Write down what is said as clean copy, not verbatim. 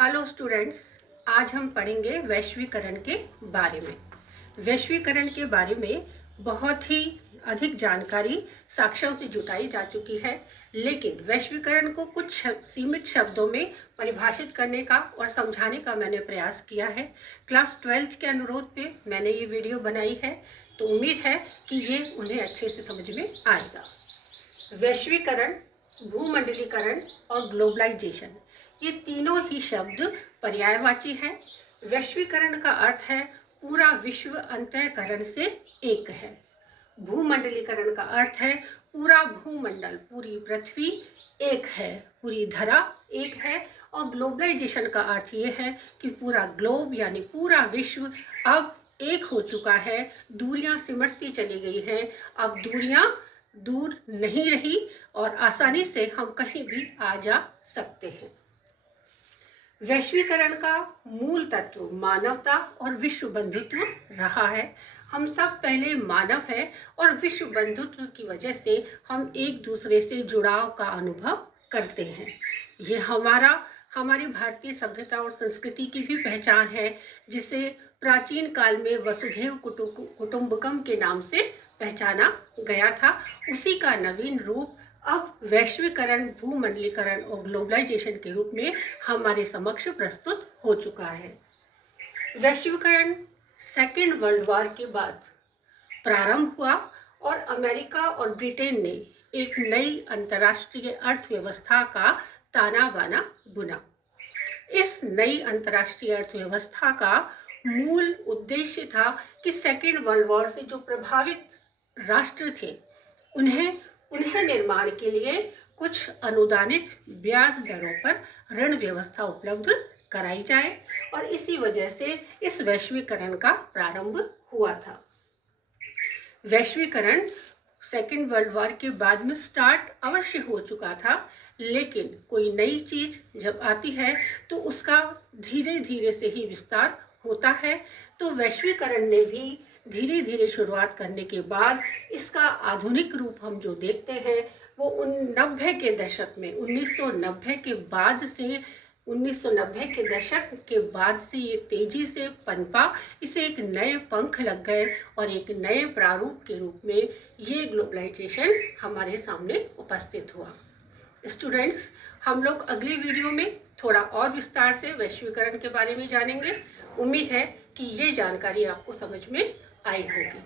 Hello students, आज हम पढ़ेंगे वैश्वीकरण के बारे में। वैश्वीकरण के बारे में बहुत ही अधिक जानकारी साक्ष्यों से जुटाई जा चुकी है, लेकिन वैश्वीकरण को कुछ सीमित शब्दों में परिभाषित करने का और समझाने का मैंने प्रयास किया है। क्लास 12th के अनुरोध पे मैंने ये वीडियो बनाई है, तो उम्मीद है कि ये उन्हें अच्छे से समझ में आएगा। वैश्वीकरण, भूमंडलीकरण और ग्लोबलाइजेशन, ये तीनों ही शब्द पर्यायवाची हैं। वैश्वीकरण का अर्थ है पूरा विश्व अंतःकरण से एक है। भूमंडलीकरण का अर्थ है पूरा भूमंडल, पूरी पृथ्वी एक है, पूरी धरा एक है। और ग्लोबलाइजेशन का अर्थ ये है कि पूरा ग्लोब यानी पूरा विश्व अब एक हो चुका है। दूरियां सिमटती चली गई हैं, अब दूरियां दूर नहीं रही और आसानी से हम कहीं भी आ जा सकते हैं। वैश्वीकरण का मूल तत्व मानवता और विश्व बंधुत्व रहा है। हम सब पहले मानव हैं और विश्व बंधुत्व की वजह से हम एक दूसरे से जुड़ाव का अनुभव करते हैं। ये हमारी भारतीय सभ्यता और संस्कृति की भी पहचान है, जिसे प्राचीन काल में वसुधैव कुटुंबकम के नाम से पहचाना गया था। उसी का नवीन रूप अब वैश्वीकरण, भूमंडलीकरण और ग्लोबलाइजेशन के रूप में हमारे समक्ष प्रस्तुत हो चुका है। वैश्वीकरण सेकेंड वर्ल्ड वॉर के बाद प्रारंभ हुआ और अमेरिका और ब्रिटेन ने एक नई अंतर्राष्ट्रीय अर्थव्यवस्था का ताना बाना बुना। इस नई अंतर्राष्ट्रीय अर्थव्यवस्था का मूल उद्देश्य था कि सेकेंड वर्ल्ड वॉर से जो प्रभावित राष्ट्र थे उन्हें निर्माण के लिए कुछ अनुदानित ब्याज दरों पर ऋण व्यवस्था उपलब्ध कराई जाए, और इसी वजह से इस वैश्वीकरण का प्रारंभ हुआ था। वैश्वीकरण सेकेंड वर्ल्ड वॉर के बाद में स्टार्ट अवश्य हो चुका था, लेकिन कोई नई चीज जब आती है तो उसका धीरे धीरे से ही विस्तार होता है। तो वैश्वीकरण ने भी धीरे धीरे शुरुआत करने के बाद इसका आधुनिक रूप हम जो देखते हैं वो 1990 के दशक में 1990 के बाद से 1990 के दशक के बाद से ये तेजी से पनपा, इसे एक नए पंख लग गए और एक नए प्रारूप के रूप में ये ग्लोबलाइजेशन हमारे सामने उपस्थित हुआ। स्टूडेंट्स, हम लोग अगले वीडियो में थोड़ा और विस्तार से वैश्वीकरण के बारे में जानेंगे। उम्मीद है कि ये जानकारी आपको समझ में आई होगी।